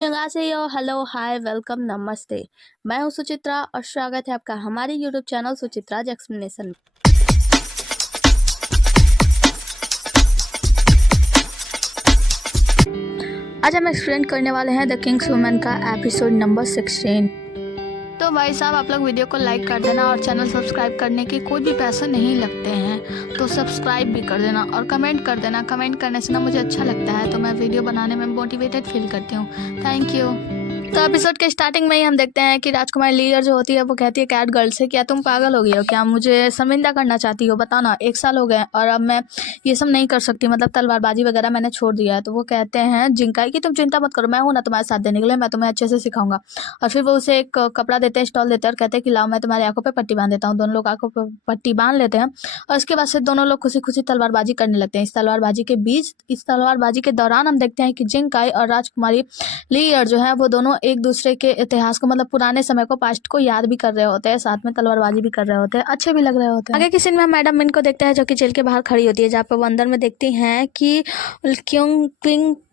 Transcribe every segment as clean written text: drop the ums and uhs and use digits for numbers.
안녕하세요, hello, हाय, welcome, नमस्ते। मैं हूं सुचित्रा और स्वागत है आपका हमारे यूट्यूब चैनल सुचित्राज एक्सप्लेनेशन में। आज हम एक्सप्लेन करने वाले हैं द किंग्स वुमेन का एपिसोड नंबर 16। तो भाई साहब, आप लोग वीडियो को लाइक कर देना और चैनल सब्सक्राइब करने के कोई भी पैसे नहीं लगते हैं, तो सब्सक्राइब भी कर देना और कमेंट कर देना। कमेंट करने से ना मुझे अच्छा लगता है, तो मैं वीडियो बनाने में मोटिवेटेड फील करती हूँ। Thank you. तो एपिसोड के स्टार्टिंग में ही हम देखते हैं कि राजकुमारी लीयर जो होती है वो कहती है कैट गर्ल से, क्या तुम पागल हो गई हो क्या? मुझे शर्मिंदा करना चाहती हो? बताओ ना, 1 साल हो गए और अब मैं ये सब नहीं कर सकती, मतलब तलवारबाजी वगैरह मैंने छोड़ दिया है। तो वो कहते हैं जिंकाई कि तुम चिंता मत करो, मैं हूं ना तुम्हारे साथ देने के लिए, मैं तुम्हें अच्छे से सिखाऊंगा। और फिर वो उसे एक कपड़ा देते हैं, स्टॉल देते हैं और कहते हैं कि लाओ मैं तुम्हारी आंखों पे पट्टी बांध देता हूँ। दोनों लोग आंखों पे पट्टी बांध लेते हैं और उसके बाद से दोनों लोग खुशी खुशी तलवारबाजी करने लगते हैं। इस तलवारबाजी के दौरान हम देखते हैं कि जिंकाई और राजकुमारी लीयर जो है वो दोनों एक दूसरे के इतिहास को, मतलब पुराने समय को, पास्ट को याद भी कर रहे होते हैं, साथ में तलवारबाजी भी कर रहे होते हैं, अच्छे भी लग रहे होते हैं। आगे की सीन में हम मैडम मिन को देखते हैं जो कि जेल के बाहर खड़ी होती है, जहाँ पे वो अंदर में देखती हैं कि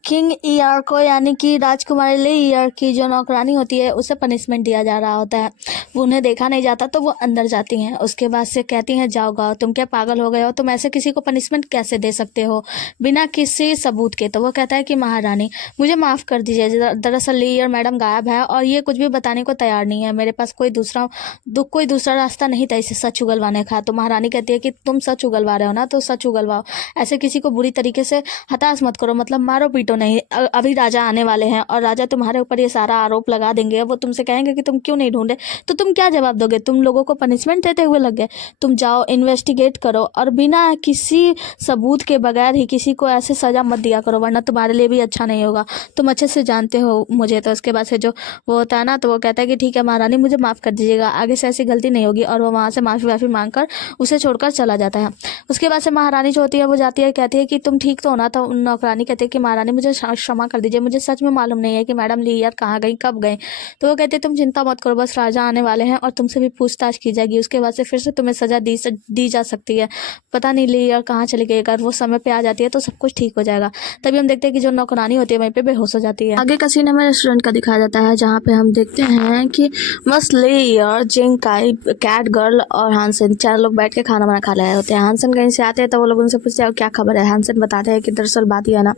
किंग ईयर को, यानी कि राजकुमारी लीयर की जो नौकरानी होती है उसे पनिशमेंट दिया जा रहा होता है। वो उन्हें देखा नहीं जाता तो वो अंदर जाती हैं। उसके बाद से कहती हैं जाओ गाओ, तुम क्या पागल हो गए हो? तुम ऐसे किसी को पनिशमेंट कैसे दे सकते हो बिना किसी सबूत के? तो वो कहता है कि महारानी मुझे माफ़ कर दीजिए, दरअसल लीयर मैडम गायब है और ये कुछ भी बताने को तैयार नहीं है। मेरे पास कोई दूसरा रास्ता नहीं था इसे सच उगलवाने का। तो महारानी कहती है कि तुम सच उगलवा रहे हो ना, तो सच उगलवाओ, ऐसे किसी को बुरी तरीके से हताश मत करो, मतलब मारो पीटो नहीं। अभी राजा आने वाले हैं और राजा तुम्हारे ऊपर ये सारा आरोप लगा देंगे। वो तुमसे कहेंगे कि तुम क्यों नहीं ढूंढे, तो तुम क्या जवाब दोगे? तुम लोगों को पनिशमेंट देते हुए लग गए। तुम जाओ इन्वेस्टिगेट करो और बिना किसी सबूत के बगैर ही किसी को ऐसे सजा मत दिया करो, वरना तुम्हारे लिए भी अच्छा नहीं होगा। तुम अच्छे से जानते हो मुझे। तो उसके बाद से जो वो होता है ना, तो वो कहता है कि ठीक है महारानी, मुझे माफ़ कर दीजिएगा, आगे से ऐसी गलती नहीं होगी। और वो वहाँ से माफ़ी मांगकर उसे छोड़कर चला जाता है। उसके बाद से महारानी जो होती है वो जाती है, कहती है कि तुम ठीक तो हो ना? तो नौकरानी कहती है कि महारानी मुझे क्षमा कर दीजिए, मुझे सच में मालूम नहीं है कि मैडम लीयर कहाँ गई, कब गई। तो वो कहते तुम चिंता मत करो, बस राजा आने वाले हैं और तुमसे भी पूछताछ की जाएगी। उसके बाद से फिर से तुम्हें सजा दी जा सकती है। पता नहीं लीयर कहाँ चली गई, अगर वो समय पे आ जाती है तो सब कुछ ठीक हो जाएगा। तभी हम देखते हैं कि जो नौकरानी होती है वहीं पे बेहोश हो जाती है। आगे का सीन हमें रेस्टोरेंट का दिखाया जाता है, जहाँ पे हम देखते हैं कि बस लीयर, जिंकाई, कैट गर्ल और हानसेन 4 लोग बैठ के खाना बना खा रहे होते हैं। हानसेन कहीं से आते हैं तो वो लोग उनसे पूछते हैं क्या खबर है। हानसेन बताते हैं कि दरअसल बात यह है ना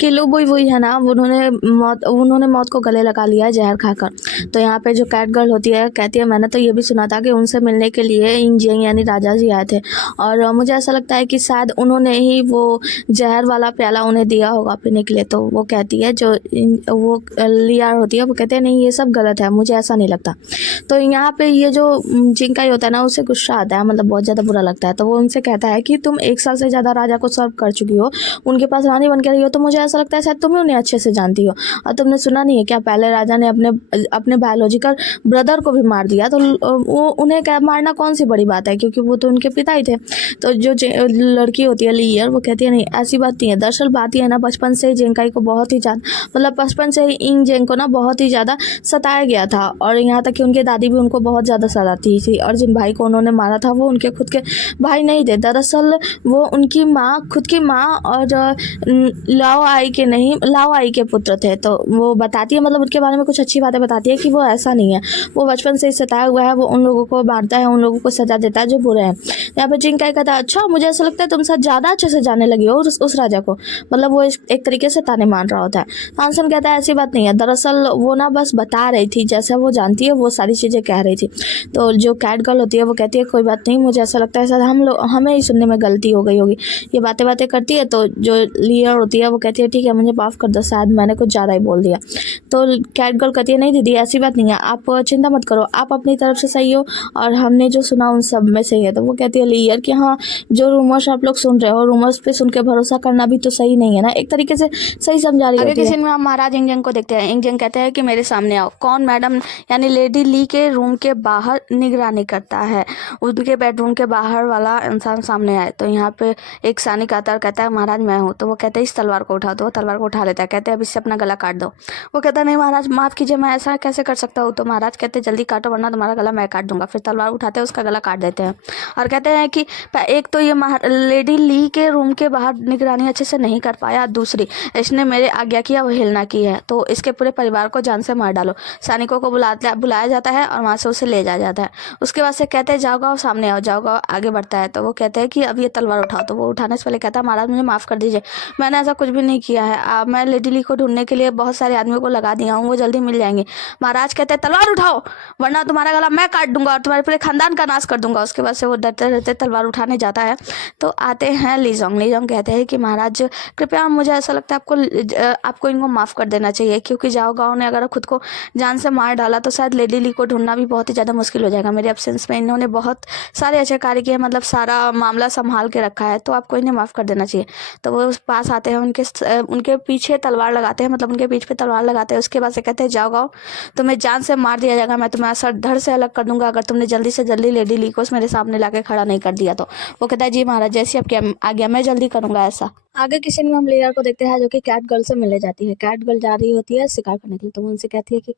कि लुबुई वही है ना, उन्होंने मौत को गले लगा लिया है जहर खाकर। तो यहाँ पे जो कैट गर्ल होती है कहती है मैंने तो ये भी सुना था कि उनसे मिलने के लिए इंजिंग यानी राजा जी आए थे और मुझे ऐसा लगता है कि शायद उन्होंने ही वो जहर वाला प्याला उन्हें दिया होगा पीने के लिए। तो वो कहती है, वो लियार होती है, वो कहते हैं नहीं ये सब गलत है, मुझे ऐसा नहीं लगता। तो यहाँ पे ये जो जिंकाई होता है ना, उसे गुस्सा आता है, मतलब बहुत ज़्यादा बुरा लगता है। तो वो उनसे कहता है कि तुम 1 साल से ज़्यादा राजा को सर्व कर चुकी हो, उनके पास रानी बन के रही हो, तो मुझे ऐसा लगता है शायद तुम्हें उन्हें अच्छे से जानती हो। और तुमने सुना नहीं है क्या, पहले राजा ने अपने बायोलॉजिकल ब्रदर को भी मार दिया। तो वो उन्हें क्या मारना कौन सी बड़ी बात है, क्योंकि वो तो उनके पिता ही थे। तो जो लड़की होती है लीयर, वो कहती है नहीं ऐसी बात नहीं है, दरअसल बात यह है ना, बचपन से ही जिंकाई को बहुत ही ज़्यादा, मतलब बचपन से ही इंग जेंग को ना बहुत ही ज़्यादा सताया गया था और यहाँ तक कि उनके दादी भी उनको बहुत ज़्यादा सताती थी। और जिन भाई को उन्होंने मारा था वो उनके खुद के भाई नहीं थे, दरअसल वो उनकी माँ, खुद की माँ और लाओ आई के पुत्र थे। तो वो बताती है, मतलब उनके बारे में कुछ अच्छी बातें बताती है कि वो ऐसा नहीं है, वो बचपन से ही सताया हुआ है, वो उन लोगों को मारता है, उन लोगों को सजा देता है जो बुरे हैं। यहाँ पे जिंकाई कहता है अच्छा मुझे ऐसा लगता है तुम शायद ज़्यादा अच्छे से जाने लगी हो उस राजा को, मतलब वो एक तरीके से ताने मान रहा होता है। हानसेन कहता है ऐसी बात नहीं है, दरअसल वो ना बस बता रही थी, जैसे वो जानती है वो सारी चीज़ें कह रही थी। तो जो कैट गर्ल होती है वो कहती है कोई बात नहीं, मुझे ऐसा लगता है शायद हमें ही सुनने में गलती हो गई होगी। ये बातें करती है। तो जो लीयर होती है वो कहती है ठीक है मुझे माफ़ कर दो, शायद मैंने कुछ ज़्यादा ही बोल दिया। तो कैट गर्ल कहती है नहीं दीदी ऐसी बात नहीं है, आप चिंता मत करो, आप अपनी तरफ से सही हो और हमने जो सुना उन सब में सही है। तो वो कहती है लीयर कि हाँ जो रूमर्स आप लोग सुन रहे हो, रूमर्स पे सुन के भरोसा करना भी तो सही नहीं है ना, एक तरीके से सही समझा रही होती है। आगे किसी में हम महाराज इंजंग को देखते हैं। इंजंग कहते हैं कि मेरे सामने आओ। कौन? मैडम यानी लेडी ली के रूम के बाहर निगरानी करता है, उनके बेडरूम के बाहर वाला इंसान सामने आए। तो यहाँ पे एक सैनिक आता है और कहता है महाराज मैं हूँ। तो वो कहते हैं इस तलवार को उठाओ। तो वो तलवार को उठा लेता है। कहते हैं अब इससे अपना गला काट दो। वो कहता है नहीं महाराज माफ़ कीजिए, मैं ऐसा कैसे कर सकता हूँ। तो महाराज कहते हैं जल्दी काटो वरना तुम्हारा गला मैं काट दूंगा। फिर तलवार उठाते हैं उसका गला काट देते हैं और कहते हैं कि एक तो ये लेडी ली के रूम के बाहर निगरानी अच्छे से नहीं कर पाया, दूसरी इसने मेरे आज्ञा की अवहेलना की है, तो इसके पूरे परिवार को जान से मार डालो। सैनिकों को बुलाया जाता है और वहाँ से उसे ले जाया जाता है। उसके बाद से कहते हैं जाओ गाओ सामने आओ, जाओ गाओ आगे बढ़ता है। तो वो कहते हैं कि अब ये तलवार उठाओ। तो वो उठाने से पहले कहता है महाराज मुझे माफ़ कर दीजिए, मैंने ऐसा कुछ भी नहीं किया है। मैं लेडी ली को ढूंढने के लिए बहुत सारे आदमियों को लगा दिया हूँ, वो जल्दी मिल जाएंगे। महाराज कहते हैं तलवार उठाओ वरना तुम्हारा गला मैं काट दूंगा और तुम्हारे पूरे खानदान का नाश कर दूंगा। उसके बाद से वो डरते रहते तलवार उठाने जाता है। तो आते हैं लीजोंग। लीजोंग कहते हैं कि महाराज कृपया, मुझे ऐसा लगता है आपको इनको माफ़ कर देना चाहिए, क्योंकि जाओ गाँव ने अगर खुद को जान से मार डाला तो शायद लेडी ली को ढूंढना भी बहुत ही ज़्यादा मुश्किल हो जाएगा। मेरे एब्सेंस में इन्होंने बहुत सारे अच्छे कार्य किए, मतलब सारा मामला संभाल के रखा है, तो आपको इन्हें माफ़ कर देना चाहिए। तो वो पास आते हैं, उनके पीछे तलवार लगाते हैं, मतलब उनके पीठ पे तलवार लगाते हैं। उसके बाद से कहते हैं जाओ गाओ तुम्हें जान से मार दिया जाएगा, मैं तुम्हें सर धड़ से अलग कर दूंगा अगर तुमने जल्दी से जल्दी लेडी ली को मेरे सामने लाके खड़ा नहीं कर दिया। तो वो कहता है जी महाराज जैसी आपकी आज्ञा, मैं जल्दी करूंगा ऐसा। आगे की सीन में हम लेयर को देखते हैं जो कि कैट गर्ल से मिलने जाती है। कैट गर्ल जा रही होती है शिकार करने के लिए, तो वो उनसे कहती है कि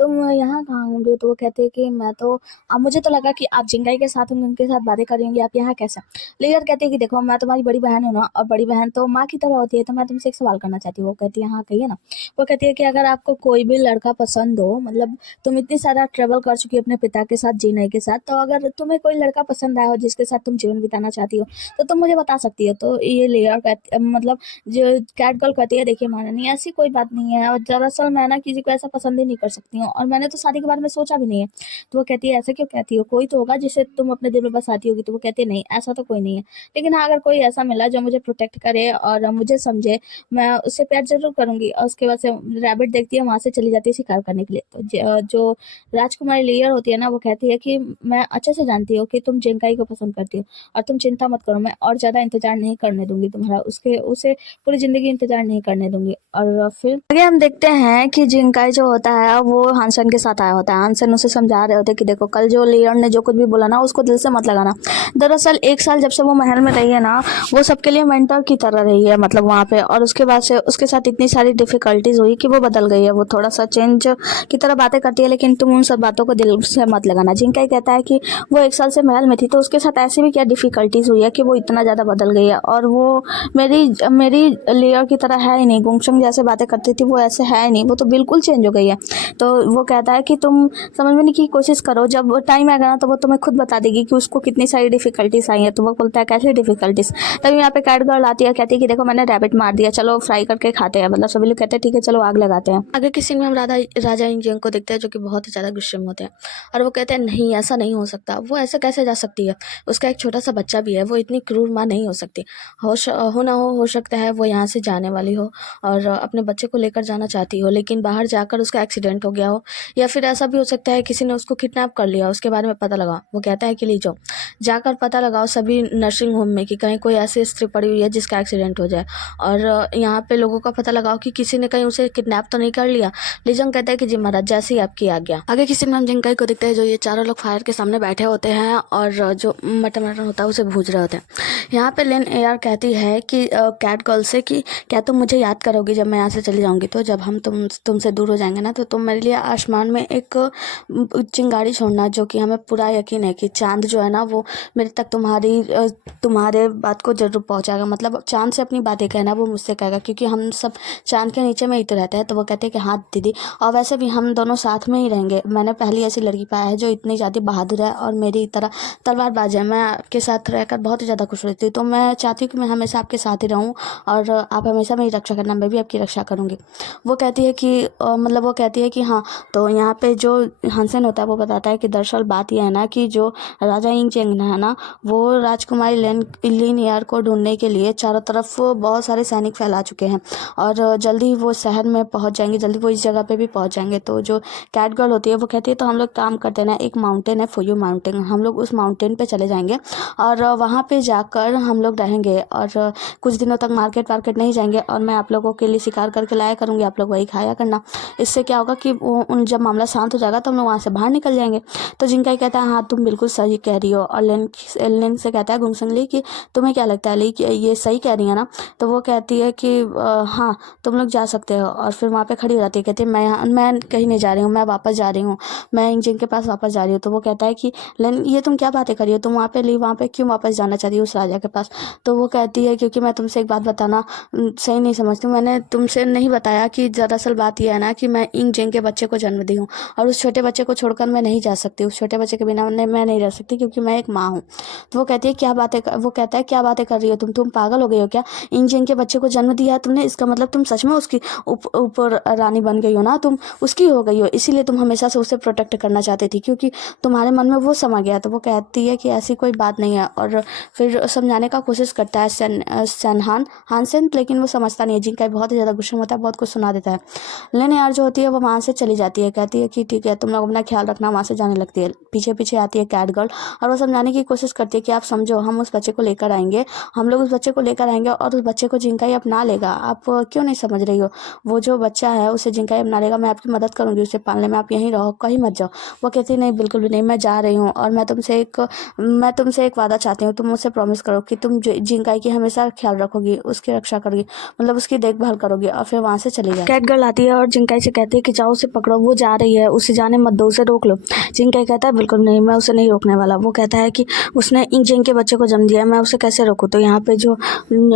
तुम यहाँ कहाँ होंगे। तो वो कहते हैं कि मैं तो मुझे तो लगा कि आप जिंगाई के साथ होंगे, उनके साथ बातें करेंगे, आप यहाँ कैसे। लेयर कहती है कि देखो मैं तुम्हारी बड़ी बहन हूँ ना, और बड़ी बहन तो माँ की तरह होती है, तो मैं तुमसे एक सवाल करना चाहती हूँ। वो कहती है हाँ कहिए ना। वो कहती है कि अगर आपको कोई भी लड़का पसंद हो, मतलब तुम इतनी सारा ट्रेवल कर चुकी हो अपने पिता के साथ, जिंगाई के साथ, तो अगर तुम्हें कोई लड़का पसंद आया हो जिसके साथ तुम जीवन बिताना चाहती हो तो तुम मुझे बता सकती हो। तो ये लेयर मतलब जो कैट गर्ल कहती है देखिए महारानी ऐसी कोई बात नहीं है, और दरअसल मैं ना किसी को ऐसा पसंद ही नहीं कर सकती हूँ, और मैंने तो शादी के बारे में सोचा भी नहीं है। तो वो कहती है ऐसा क्यों कहती हो, कोई तो होगा जिसे तुम अपने दिल में बसाती होगी। तो वो कहती है नहीं ऐसा तो कोई नहीं है, लेकिन हाँ अगर कोई ऐसा मिला जो मुझे प्रोटेक्ट करे और मुझे समझे, मैं उससे प्यार जरूर करूंगी। और उसके बाद से रैबिट देखती है, वहां से चली जाती है शिकार करने के लिए। तो जो राजकुमारी लेयर होती है ना, वो कहती है कि मैं अच्छे से जानती हूँ कि तुम जिंकाई को पसंद करती हो, और तुम चिंता मत करो, मैं और ज्यादा इंतजार नहीं करने दूंगी तुम्हारा, उसे पूरी जिंदगी इंतजार नहीं करने दूंगी। और फिर आगे हम देखते हैं कि जिंकाई जो होता है वो हानसेन के साथ आया होता है। हानसेन उसे समझा रहे होते हैं कि देखो कल जो लियोन ने जो कुछ भी बोला ना उसको दिल से मत लगाना। दरअसल 1 साल जब से वो महल में रही है ना, वो सबके लिए मेंटर की तरह रही है, मतलब वहाँ पे। और उसके बाद से उसके साथ इतनी सारी डिफिकल्टीज हुई कि वो बदल गई है, वो थोड़ा सा चेंज की तरह बातें करती है, लेकिन तुम उन सब बातों को दिल से मत लगाना। जिंकाई कहता है कि वो 1 साल से महल में थी तो उसके साथ ऐसी भी क्या डिफिकल्टीज हुई है कि वो इतना ज़्यादा बदल गई है, और वो मेरी लेयर की तरह है ही नहीं। गुंगशंग जैसे बातें करती थी वो ऐसे है ही नहीं, वो तो बिल्कुल चेंज हो गई है। तो वो कहता है कि तुम समझने की कोशिश करो, जब टाइम आएगा ना तो वो तुम्हें खुद बता देगी कि उसको कितनी सारी डिफिकल्टीज आई है। तो वो बोलता है कैसी डिफिकल्टीज। तभी यहाँ पे कैट गर्ल आती है, कहती है कि देखो मैंने रैबिट मार दिया, चलो फ्राई करके खाते हैं। मतलब सभी लोग कहते हैं ठीक है चलो आग लगाते हैं। आगे की सीन में हम राजा इंजियंग को देखते हैं जो कि बहुत ही ज़्यादा गुस्से में होते हैं, और वो कहते हैं नहीं ऐसा नहीं हो सकता, वो ऐसे कैसे जा सकती है, उसका एक छोटा सा बच्चा भी है, वो इतनी क्रूर माँ नहीं हो सकती। हो सकता है वो यहाँ से जाने वाली हो और अपने बच्चे को लेकर जाना चाहती हो, लेकिन बाहर जाकर उसका एक्सीडेंट हो गया हो, या फिर ऐसा भी हो सकता है किसी ने उसको किडनैप कर लिया, उसके बारे में पता लगाओ। वो कहता है कि ले जाओ जाकर पता लगाओ सभी नर्सिंग होम में कि कहीं कोई ऐसी स्त्री पड़ी हुई है जिसका एक्सीडेंट हो जाए, और यहाँ पे लोगों का पता लगाओ कि किसी ने कहीं उसे किडनैप तो नहीं कर लिया। लीजंग कहता है कि जी महाराज जैसी आपकी आज्ञा। आगे किसी में हम जिंकाई को देखते हैं जो ये चारों लोग फायर के सामने बैठे होते हैं और जो मटन होता है उसे भूज रहे होते हैं। यहाँ पे लेन एआर कहती है कि कैट गर्ल से कि क्या तुम मुझे याद करोगी जब मैं यहाँ से चली जाऊँगी, तो जब हम तुमसे दूर हो जाएंगे ना तो तुम मेरे लिए आसमान में एक चिंगारी छोड़ना, जो कि हमें पूरा यकीन है कि चांद जो है ना वो मेरे तक तुम्हारे बात को जरूर पहुँचाएगा। मतलब चांद से अपनी बातें कहना वो मुझसे कहेगा, क्योंकि हम सब चांद के नीचे में ही तो रहते हैं। तो वो कहते हैं कि हाँ दीदी, और वैसे भी हम दोनों साथ में ही रहेंगे। मैंने पहली ऐसी लड़की पाया है जो इतनी ज़्यादा बहादुर है और मेरी तरह तलवारबाज है। मैं आपके साथ रहकर बहुत ही ज़्यादा खुश रहती हूँ, तो मैं चाहती हूँ कि मैं हमेशा आपके साथ ही रहूँ और आप हमेशा मेरी रक्षा करना, मैं भी आपकी रक्षा करूँगी। वो कहती है कि हाँ। तो यहाँ पे जो हानसेन होता है वो बताता है कि दरअसल बात यह है ना कि जो राजा इंगचेंग है ना, वो राजकुमारी लिन एयर को ढूंढने के लिए चारों तरफ बहुत सारे सैनिक फैला चुके हैं, और जल्दी ही वो शहर में पहुँच जाएंगे, जल्दी वो इस जगह पे भी पहुँच जाएंगे। तो जो कैट गर्ल होती है वो कहती है तो हम लोग काम करते हैं ना, एक माउंटेन है फुयू माउंटेन, हम लोग उस माउंटेन पे चले जाएंगे और वहाँ पे जाकर हम लोग रहेंगे, और कुछ दिनों तक मार्केट नहीं जाएंगे, और मैं आप लोगों के लिए शिकार करके लाया करूँगी, आप लोग वही खाया करना। इससे क्या होगा कि जब मामला शांत हो जाएगा तो हम लोग वहाँ से बाहर निकल जाएंगे। तो जिंकाई कहता है हाँ तुम बिल्कुल सही कह रही हो, और लेन से कहता है गुंगसंग ली कि तुम्हें क्या लगता है ली कि ये सही कह रही है ना। तो वो कहती है कि हाँ तुम लोग जा सकते हो, और फिर वहाँ पे खड़ी हो जाती है, कहती है मैं कहीं नहीं जा रही हूँ, मैं वापस जा रही हूँ, मैं इंग जिंग के पास वापस जा रही हूँ। तो वो कहता है कि लेकिन ये तुम क्या बातें कर रही हो, तुम वहाँ पे क्यों वापस जाना चाहती हो उस राजा के पास। तो वो कहती है क्योंकि मैं तुमसे एक बात बताना सही नहीं समझती हूँ, मैंने तुमसे नहीं बताया कि दरअसल बात यह है ना कि मैं इंग जिंग के बच्चे को जन्म दी हूँ, और उस छोटे बच्चे को छोड़कर मैं नहीं जा सकती, उस छोटे बच्चे के बिना मैं नहीं रह सकती, क्योंकि मैं एक माँ हूँ। तो वो कहती है वो कहता है क्या बातें कर रही हो तुम पागल हो गई हो क्या, इंग जिंग के बच्चे को जन्म दिया है तुमने, इसका मतलब तुम सच में उसकी ऊपर रानी बन गई हो ना, तुम उसकी हो गई हो, इसीलिए तुम हमेशा से उसे प्रोटेक्ट करना चाहती थी, क्योंकि तुम्हारे मन में वो समा गया। तो वो कहती है कि ऐसी कोई बात नहीं है, और फिर समझाने का कोशिश करता है हानसेन, लेकिन वो समझता नहीं है। जिंकाई बहुत ही ज़्यादा गुस्सा होता है, बहुत कुछ सुना देता है। लेन यार जो होती है वो वहाँ से चली जाती है, कहती है कि ठीक है तुम लोग अपना ख्याल रखना, वहाँ से जाने लगती है। पीछे पीछे आती है कैट गर्ल, और वो समझाने की कोशिश करती है कि आप समझो, हम उस बच्चे को लेकर आएंगे, हम लोग उस बच्चे को लेकर आएंगे, और उस बच्चे को जिंकाई अपना लेगा। आप क्यों नहीं समझ रही हो, वो जो बच्चा है उसे जिंकाई अपना लेगा, मैं आपकी मदद करूँगी उसे पालने में, आप यहीं रहो, कहीं मत जाओ। वो कहती नहीं बिल्कुल भी नहीं, मैं जा रही हूँ, और मैं तुमसे एक वादा चाहती हूँ, तुम मुझसे प्रॉमिस करो कि तुम जिंकाई की हमेशा ख्याल रखोगी, उसकी रक्षा करोगी, मतलब उसकी देखभाल करोगी। और फिर वहाँ से चली जाती है। कैट गर्ल आती है और जिंकाई से कहती है कि जाओ उसे पकड़ो, वो जा रही है, उसे जाने मत दो, उसे रोक लो। जिंकाई कहता है बिल्कुल नहीं, मैं उसे नहीं रोकने वाला। वो कहता है कि उसने इंग जिंग के बच्चे को जन्म दिया है, मैं उसे कैसे रोकूं। तो यहाँ पे जो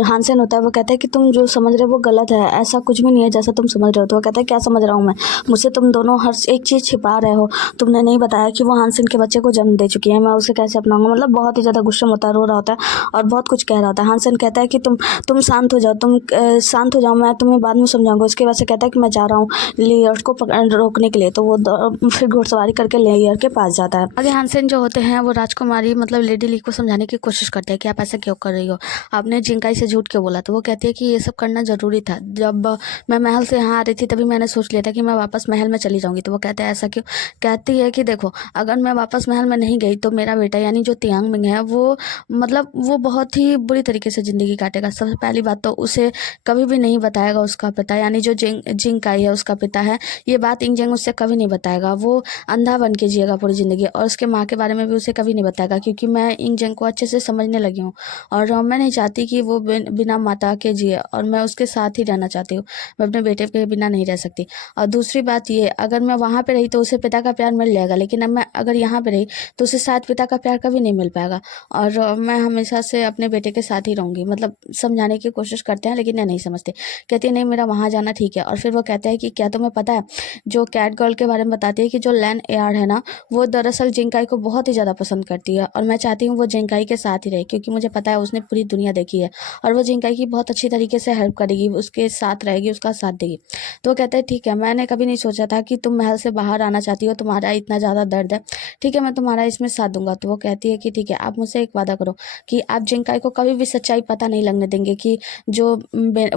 हानसेन होता है वो कहता है कि तुम जो समझ रहे हो वो गलत है, ऐसा कुछ भी नहीं है जैसा तुम समझ रहे हो। तो वो कहता है क्या समझ रहा हूँ मैं, मुझसे तुम दोनों हर एक चीज़ छिपा रहे हो, तुमने नहीं बताया कि वो हानसेन के बच्चे को जन्म दे चुकी है, मैं उसे कैसे अपनाऊंगा। मतलब बहुत ही ज़्यादा गुस्सा होता है, रो रहा होता है और बहुत कुछ कह रहा होता है। हानसेन कहता है कि तुम शांत हो जाओ, शांत हो जाओ, मैं तुम्हें बाद में समझाऊंगा। उसके बाद से कहता है कि मैं जा रहा हूँ लेयर को रोकने के लिए। तो वो फिर घुड़सवारी करके लेयर के पास जाता है। आगे हानसेन जो होते हैं वो राजकुमारी मतलब लेडी ली को समझाने की कोशिश करते हैं कि आप ऐसा क्यों कर रही हो, आपने जिंकाई से झूठ क्यों बोला। तो वो कहती है कि ये सब करना ज़रूरी था, जब मैं महल से यहाँ आ रही थी तभी मैंने सोच लिया था कि मैं वापस महल में चली जाऊँगी। तो वो कहते हैं ऐसा क्यों। कहती है कि देखो अगर मैं वापस महल में नहीं गई तो मेरा बेटा यानी जो तियांग मिंग है वो मतलब वो बहुत ही बुरी तरीके से ज़िंदगी काटेगा। सबसे पहली बात तो उसे कभी भी नहीं बताएगा उसका पिता यानी जो जिंकाई है उसका पिता है, ये बात इंग जिंग उससे कभी नहीं बताएगा। वो अंधा बन के जिएगा पूरी ज़िंदगी, और उसके माँ के बारे में भी उसे कभी नहीं बताएगा, क्योंकि मैं इंग जिंग को अच्छे से समझने लगी हूँ और मैं नहीं चाहती कि वो बिना माता के जिए, और मैं उसके साथ ही रहना चाहती हूँ, मैं अपने बेटे के बिना नहीं रह सकती। और दूसरी बात ये, अगर मैं वहाँ पे रही तो उसे पिता का प्यार मिल जाएगा, लेकिन अब मैं अगर यहाँ पे रही तो उसे शायद पिता का प्यार कभी नहीं मिल पाएगा, और मैं हमेशा से अपने बेटे के साथ ही रहूँगी। मतलब समझाने की कोशिश करते हैं लेकिन नहीं समझते। कहती है नहीं मेरा वहाँ जाना ठीक है। और फिर वो कहते हैं कि क्या तुम्हें पता है, जो कैट गर्ल के बारे में बताती है कि जो लैन एयार्ड है ना वो दरअसल जिंकाई को बहुत ही ज़्यादा पसंद करती है, और मैं चाहती हूँ वो जिंकाई के साथ ही रहे, क्योंकि मुझे पता है उसने पूरी दुनिया देखी है और वो जिंकाई की बहुत अच्छी तरीके से हेल्प करेगी, उसके साथ रहेगी, उसका साथ देगी। तो वो कहते हैं ठीक है, मैंने कभी नहीं सोचा था कि तुम महल से बाहर आना चाहती हो, तुम्हारा इतना ज़्यादा दर्द है, ठीक है मैं तुम्हारा इसमें साथ दूंगा। तो वो कहती है कि ठीक है आप मुझसे एक वादा करो कि आप जिंकाई को कभी भी सच्चाई पता नहीं लगने देंगे कि जो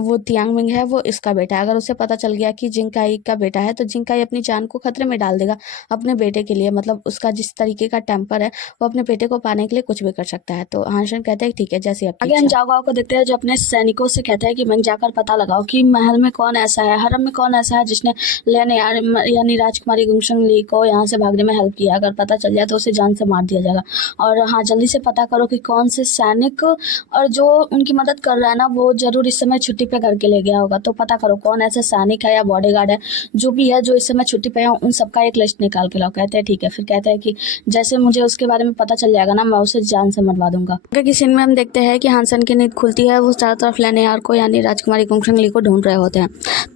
वो तियांग मिंग है वो इसका बेटा है। अगर उसे पता चल गया कि जिंकाई का बेटा है तो जिंकाई अपनी जान को खतरे में डाल देगा अपने बेटे के लिए। मतलब उसका जिस तरीके का टेम्पर है वो अपने बेटे को पाने के लिए कुछ भी कर सकता है। तो हानसेन कहते हैं ठीक है जैसे आपकी इच्छा। आगे जाओ को देखते हैं जो अपने सैनिकों से कहते हैं कि मैं जाकर पता लगाओ कि महल में कौन ऐसा है, हरम में कौन ऐसा है जिसने लेन यानी राजकुमारी गुमशुन ली को यहाँ से भागने में हेल्प किया। अगर पता चल जाए तो उसे जान से मार दिया जाएगा। और हाँ जल्दी से पता करो कि कौन से सैनिक और जो उनकी मदद कर रहा है ना वो जरूर इस समय छुट्टी पे घर के ले गया होगा। तो पता करो कौन ऐसा सैनिक है या बॉडीगार्ड है जो भी है जो इस समय छुट्टी पे है, उन सबका एक लिस्ट निकाल के लाओ। कहते हैं ठीक है। फिर कहते हैं कि जैसे मुझे उसके बारे में पता चल जाएगा ना मैं उसे जान से मरवा दूंगा। आगे की सीन में हम देखते हैं कि हानसेन की नींद खुलती है, वो चारों तरफ लेन यार को यानी राजकुमारी गुमशुन ली को ढूंढ रहे होते हैं।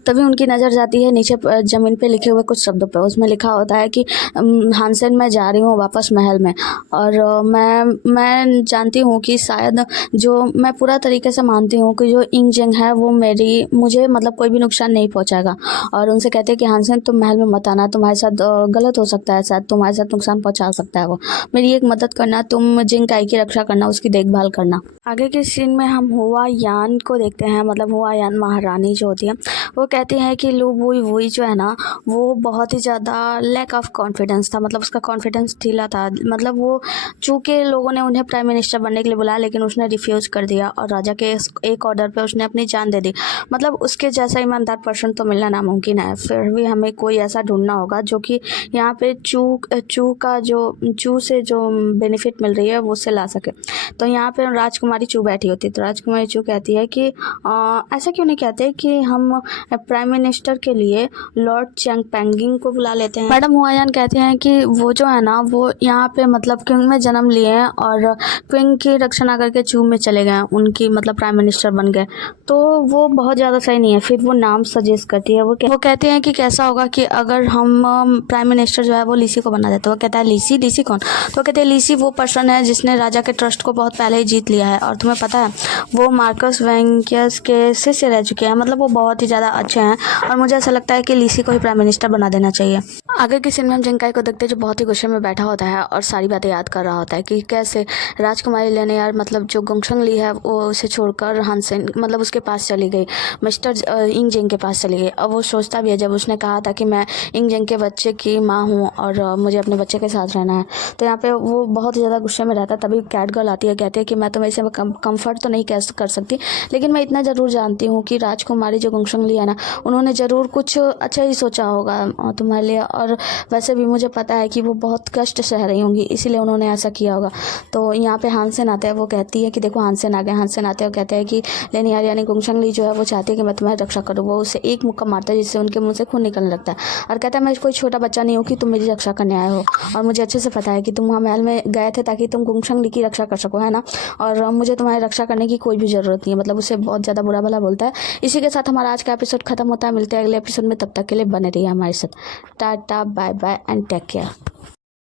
तभी उनकी नज़र जाती है नीचे जमीन पे लिखे हुए कुछ शब्दों पे। उसमें लिखा होता है कि हानसेन मैं जा रही हूँ वापस महल में, और मैं जानती हूँ कि शायद जो मैं पूरा तरीके से मानती हूँ कि जो इंग जिंग है वो मुझे मतलब कोई भी नुकसान नहीं पहुँचाएगा। और उनसे कहते हैं कि हानसेन तुम महल में मत आना, तुम्हारे साथ गलत हो सकता है, शायद तुम्हारे साथ नुकसान पहुँचा सकता है वो। मेरी एक मदद करना, तुम जिंकाई की रक्षा करना, उसकी देखभाल करना। आगे के सीन में हम हुआ यान को देखते हैं। मतलब हुआ यान महारानी जो होती है वो कहती है कि लू वुई वुई जो है ना वो बहुत ही ज़्यादा लैक ऑफ कॉन्फिडेंस था, मतलब उसका कॉन्फिडेंस ढीला था। मतलब वो चूँकि लोगों ने उन्हें प्राइम मिनिस्टर बनने के लिए बुलाया लेकिन उसने रिफ्यूज़ कर दिया और राजा के एक ऑर्डर पे उसने अपनी जान दे दी। मतलब उसके जैसा ईमानदार पर्सन तो मिलना नामुमकिन है। फिर भी हमें कोई ऐसा ढूंढना होगा जो कि यहाँ पे चू से जो बेनिफिट मिल रही है वो उससे ला सके। तो यहाँ पे राजकुमारी चू बैठी होती है। तो राजकुमारी चू कहती है कि ऐसा क्यों नहीं कहते कि हम प्राइम मिनिस्टर के लिए लॉर्ड चैंग पेंगिंग को बुला लेते हैं। मैडम हुआयान कहती हैं कि वो जो है ना वो यहाँ पे मतलब क्विंग में जन्म लिए हैं और क्विंग की रक्षा ना करके चू में चले गए, उनकी मतलब प्राइम मिनिस्टर बन गए, तो वो बहुत ज़्यादा सही नहीं है। फिर वो नाम सजेस्ट करती है, वो कहती हैं कि कैसा होगा कि अगर हम प्राइम मिनिस्टर जो है वो लीसी को बना देते। वो कहता है लीसी कौन? तो कहते हैं लीसी वो पर्सन है जिसने राजा के ट्रस्ट को बहुत पहले ही जीत लिया है, और तुम्हें पता है वो मार्कस वेंकियस के शिष्य रह चुके हैं, मतलब वो बहुत ही ज़्यादा अच्छे हैं, और मुझे ऐसा लगता है कि लीसी को ही प्राइम मिनिस्टर बना देना चाहिए। आगे की सीन में हम जिंगकाई को देखते हैं जो बहुत ही गुस्से में बैठा होता है और सारी बातें याद कर रहा होता है कि कैसे राजकुमारी लेने यार मतलब जो गोंगशंग ली है वो उसे छोड़कर हानसेन मतलब उसके पास चली गई, मिस्टर इंग जिंग के पास चली गई। अब वो सोचता भी है जब उसने कहा था कि मैं इंग जिंग के बच्चे की माँ हूँ और मुझे अपने बच्चे के साथ रहना है, तो यहाँ पे वो बहुत ही ज़्यादा गुस्से में रहता है। तभी कैट गर्ल आती है, कहती है कि मैं तुम्हें इसे कंफर्ट तो नहीं कर सकती, लेकिन मैं इतना ज़रूर जानती हूँ कि राजकुमारी जो गोंगशंग ली है ना उन्होंने ज़रूर कुछ अच्छा ही सोचा होगा तुम्हारे लिए, और वैसे भी मुझे पता है कि वो बहुत कष्ट सह रही होंगी इसीलिए उन्होंने ऐसा किया होगा। तो यहाँ पे हानसेन आते हैं, वो कहती है कि देखो हानसेन आ गए। हानसेन आते हैं और कहते हैं कि लेनियार यानी गोंगशंग ली जो है वो चाहती है कि मैं तुम्हारी रक्षा करूँ। वो उसे एक मुक्का मारता है जिससे उनके मुंह से खून निकलने लगता है और कहता है मैं कोई छोटा बच्चा नहीं हूँ कि तुम मेरी रक्षा करने आए हो, और मुझे अच्छे से पता है कि तुम वहाँ महल में गए थे ताकि तुम गोंगशंग ली की रक्षा कर सको, है ना, और मुझे तुम्हारी रक्षा करने की कोई भी ज़रूरत नहीं है। मतलब उसे बहुत ज़्यादा बुरा भला बोलता है। इसी के साथ हमारा आज का एपिसोड खत्म होता है। मिलते हैं अगले एपिसोड में, तब तक के लिए बने रहिए हमारे साथ। Tata bye bye and take care.